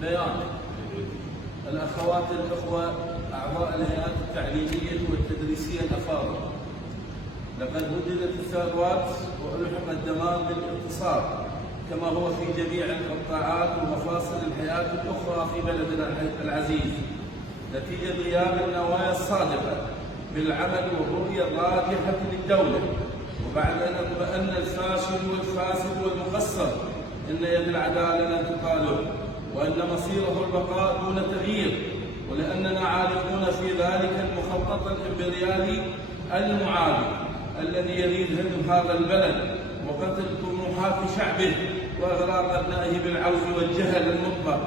بيان الأخوات الأخوة أعضاء الهيئات التعليمية والتدريسية الأفاضل، لقد بدلت الثروات وألحق الدمار بالاقتصاد كما هو في جميع القطاعات ومفاصل الحياة الأخرى في بلدنا العزيز، نتيجة غياب النوايا الصادقة بالعمل والرؤية الراجحة للدولة، وبعد أن اطمأن الفاشل والفاسد والمقصر إن يد العدالة لن تطاله، وأن مصيره البقاء دون تغيير، ولأننا عالقون في ذلك المخطط الإمبريالي المعادي الذي يريد هدم هذا البلد وقتل طموحات شعبه وإغراق أبنائه بالعوز والجهل المطلق،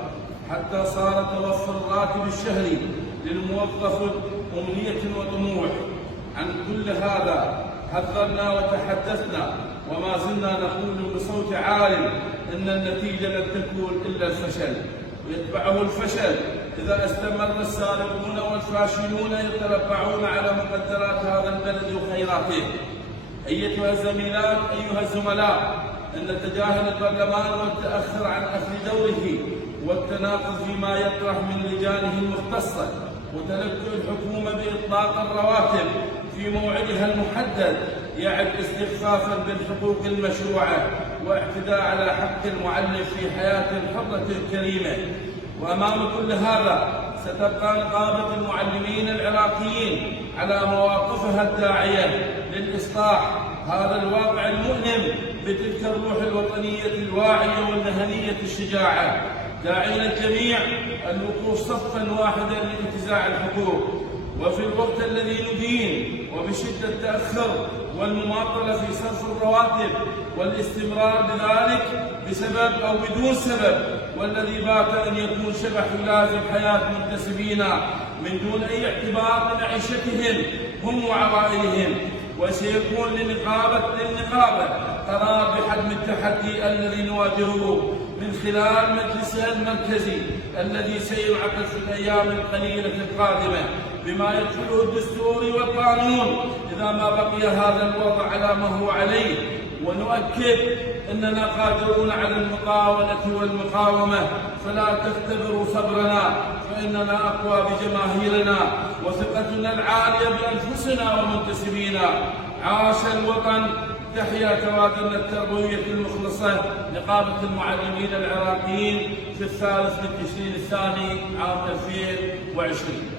حتى صار توفر الراتب الشهري للموظف أمنية وطموح. عن كل هذا حذرنا وتحدثنا وما زلنا نقول بصوت عال إن النتيجة لن تكون إلا الفشل، ويتبعه الفشل إذا استمر السارقون والفاشلون يتربعون على مقدرات هذا البلد وخيراته. أيتها الزميلات، أيها الزملاء، أن تجاهل البرلمان والتأخر عن أخذ دوره والتناقض فيما يطرح من لجانه المختصة وتلكؤ الحكومة بإطلاق الرواتب في موعدها المحدد يعد استخفافا بالحقوق المشروعة واعتداء على حق المعلم في حياة حرة كريمة. وأمام كل هذا ستبقى نقابة المعلمين العراقيين على مواقفها الداعية للإصلاح هذا الواقع المؤلم بتلك الروح الوطنية الواعية والمهنية الشجاعة، داعين الجميع الوقوف صفا واحدا لانتزاع الحقوق. وفي الوقت الذي ندين وبشدة التأخر والمماطلة في صرف الرواتب والاستمرار بذلك بسبب أو بدون سبب، والذي بات أن يكون شبح لازم حياة منتسبينا من دون أي اعتبار لمعيشتهم هم وعوائلهم، وسيكون للنقابة قرار بحجم التحدي الذي نواجهه من خلال مجلسها المركزي الذي سينعقد في الأيام القليلة القادمة بما يدخله الدستور والقانون إذا ما بقي هذا الوضع على ما هو عليه. ونؤكد أننا قادرون على المقاولة والمقاومة، فلا تختبروا صبرنا فإننا أقوى بجماهيرنا وثقتنا العالية بأنفسنا ومنتسبينا. عاش الوطن، تحيا كوادرنا التربوية المخلصة. نقابة المعلمين العراقيين في 3 تشرين الثاني عام 2020.